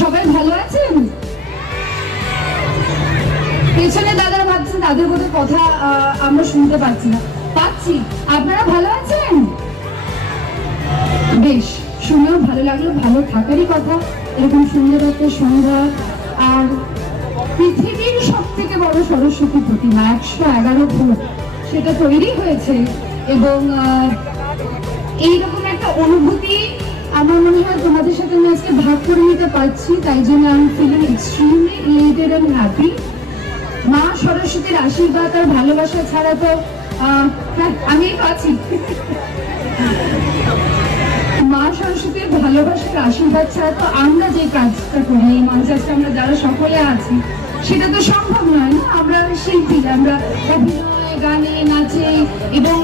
সবাই ভালো আছেন? পেছনে দাদারা ভাবছেন তাদের বোধহয় কথা আমরা শুনতে পাচ্ছি না। পাচ্ছি। আপনারা ভালো আছেন? বেশ, শুনেও ভালো লাগল, ভালো থাকারই কথা। এরকম সুন্দর একটা সন্ধ্যা। আর পৃথিবীর সব থেকে বড় সরস্বতী প্রতিমা, একশো এগারো ফুট সেটা তৈরি হয়েছে। এবং এইরকম একটা অনুভূতি আমার মনে হয় আজকে ভাগ করে নিতে পারছি, তাই জন্য আমি feeling extremely elated and happy মা সরস্বতীর আশীর্বাদ আর ভালোবাসা ছাড়া তো হ্যাঁ আমি আছি মা সরস্বতীর ভালোবাসার আশীর্বাদ ছাড়া তো আমরা যে কাজটা করি, এই মঞ্চে আজকে আমরা যারা সকলে আছি, সেটা তো সম্ভব নয় না? আমরা শিল্পী, আমরা অভিনয়, গানে, নাচে এবং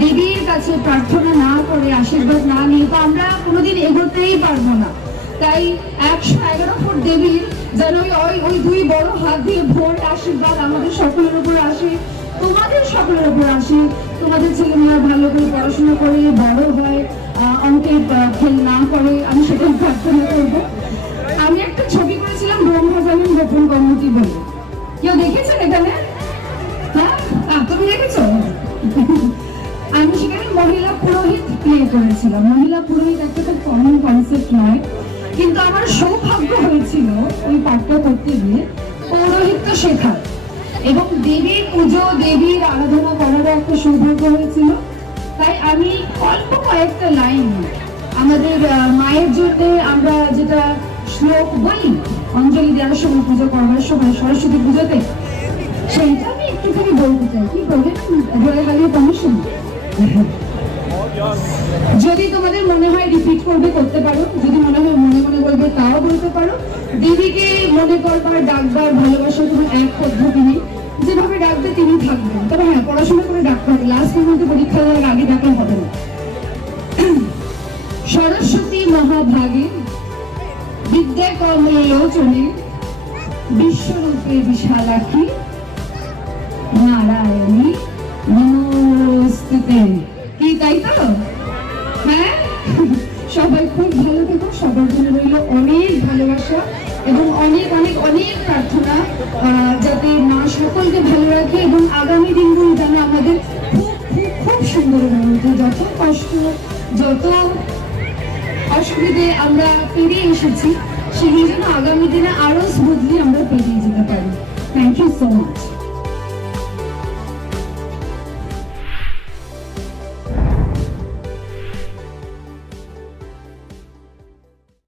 দেবীর কাছে প্রার্থনা না করে, আশীর্বাদ না নিয়ে তো আমরা কোনোদিন এগোতেই পারব না। তাই একশো এগারো ফুট দেবীর যেন ওই ওই- দুই বড় হাত দিয়ে ভোর আশীর্বাদ আমাদের সকলের উপর আসে, তোমাদের সকলের উপর আসে। তোমাদের ছেলেমেয়েরা ভালো করে পড়াশোনা করে, বড় হয় ফেল না করে, আমি প্রার্থনা করব। আমি একটা ছবি করেছিলাম ব্রহ্মজামিন গোপন কর্মটি বলে। কেউ দেখেছেন এখানে? হ্যাঁ? তুমি দেখেছ? আমি সেখানে মহিলা পুরোহিত প্লে করেছিলাম। মহিলা পুরোহিত একটা খুব কমন কনসেপ্ট নয়। কিন্তু আমার সৌভাগ্য হয়েছিল ওই পাঠটা করতে গিয়ে পৌরোহিত্য শেখার। এবং দেবীর পুজো, দেবীর আরাধনা করারও একটা সৌভাগ্য হয়েছিল। তাই আমি অল্প কয়েকটা লাইন আমাদের মায়ের জন্য আমরা যেটা শ্লোক বলি, অঞ্জলি দেওয়ার সময় পুজো করবার সময়, সরস্বতী পুজোতে, সেইটা আমি একটুখানি বলতে চাই। কি জয় হারিয়ে পারমিশন যদি তোমাদের মনে হয় রিপিট করবে দিদিকে মনে করবার, ডাকবার, ভালোবাসার কোনো এক পদ্ধতি নেই। যেভাবে ডাকবে তিনি থাকবেন। তবে হ্যাঁ পড়াশোনা করে ডাকতে হবে লাস্ট মুহূর্তে পরীক্ষা দেওয়ার আগে ডাকলে হবে না। সরস্বতী মহাভাগে বিদ্যা কমলোচনে বিশ্বরূপে বিশালাক্ষী নারায়ণী নমস্তুতে। কি, তাই তো? হ্যাঁ? সবাই খুব ভালো থেকো, সবার জন্য রইল অনেক ভালোবাসা এবং অনেক অনেক অনেক প্রার্থনা যাতে মা সকলকে ভালো রাখে এবং আগামী দিনগুলো যেন আমাদের খুব খুব খুব সুন্দর যত কষ্ট, যত অসুবিধে আমরা পেরিয়ে এসেছি, সেগুলো যেন আগামী দিনে আরও স্মুথলি আমরা পেরিয়ে যেতে পারি। Thank you so much